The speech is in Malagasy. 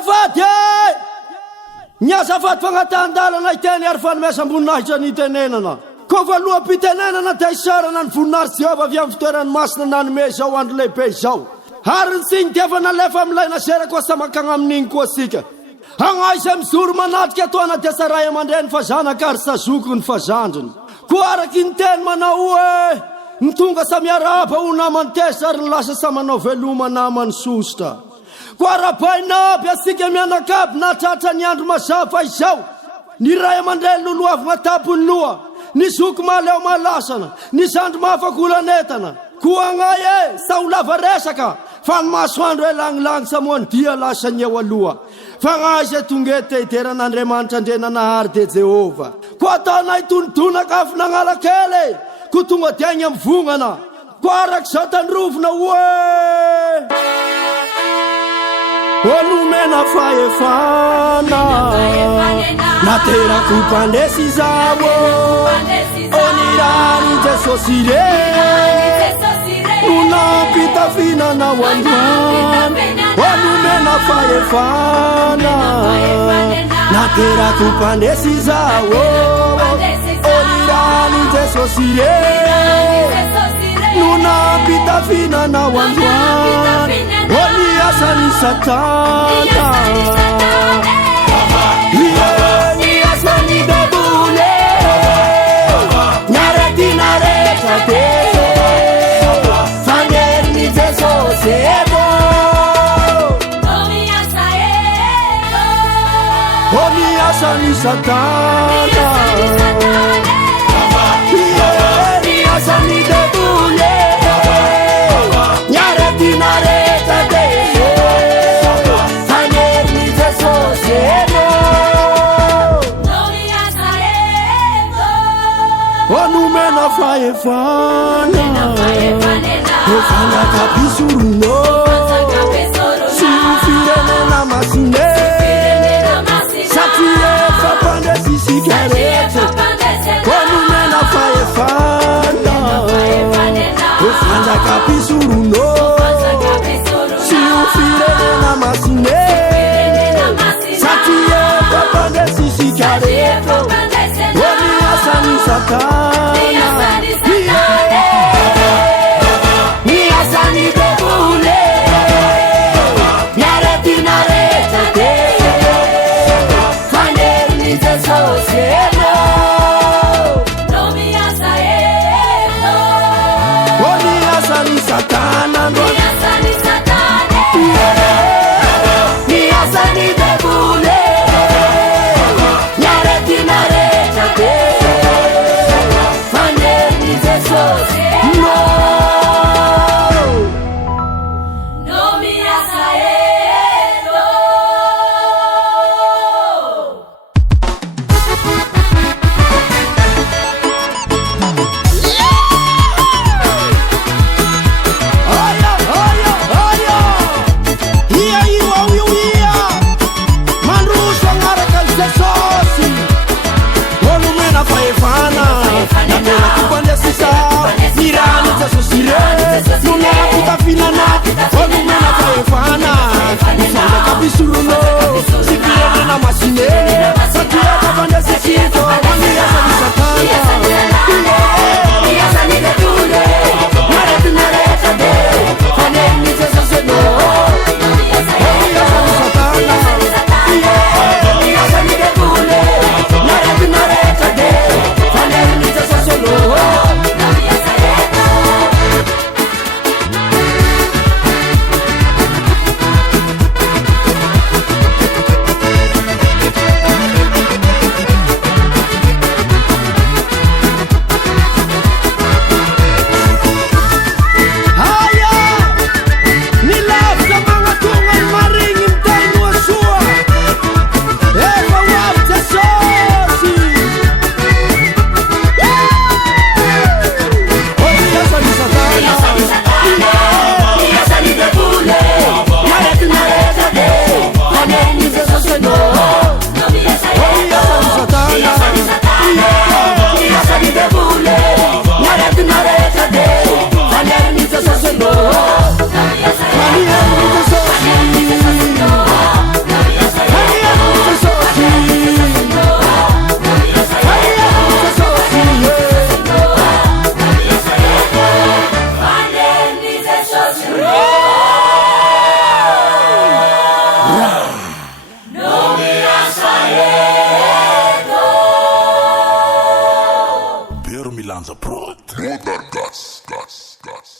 azafady ny azafady fagnatandalana iteny ary fanomesa amboninahitra ny tenenana ko voaloham-pitenenana dia isarana ny voninahitsy Jehovah avy amin'ny fitoerany masina nanome izao andro lehibe izao ary ny siny dia nalefa amin'ilay nasera koa samakagna amin'igny koa sika hagnaisa mizoro manatrika atoana dia saray amandreny fa zanaka ary sazoko ny fazandriny koa araky ny teny manao hoe ny tonga samiaraba ho namany tesa ary ny lasa samanao veloma namany sosta koa rabaina aby asika mianakaby na tratra ny andro mazafa izao ny ray amandreny loloavagna tapony loha ny zoko maleo malasana ny zandro mahafakolanetana koa agnay sa ho lava resaka fa ny masoandro langilangy samoany dia lasa ny eo aloha fa gnahy zay tonga iteiteran'Andriamanitra andrenanahary de Jehova koa ataonay tonodonaka afy nagnala kely ko tonga dia agny amin'ny vongana koa arak'izao tandrovona hoe olomena fahefana naterako mpandesy izao onirany Jesosy re unampitafinanao androany olomena fahefana naterako mpandesy izao onirany Jesosy re unampitafinanao androany oniasany Satana niasany debule naretinareta teso fangerni Jesosy edo oniasany Satana niasany debule naretinareta teso fangerni Jesosy edo onumena fahefana ofanga kabisuruno sifirenena masine satie fapande sisikarete onumena fahefana ofanga kabisuruno sifirenena masine satie fapande sisikarete oniasani Satana niasani debule naretinareta teso fangerni Jesosy edo oniasani Satana niasani debule naretinareta teso Per Milanza Prod. Modern Guts.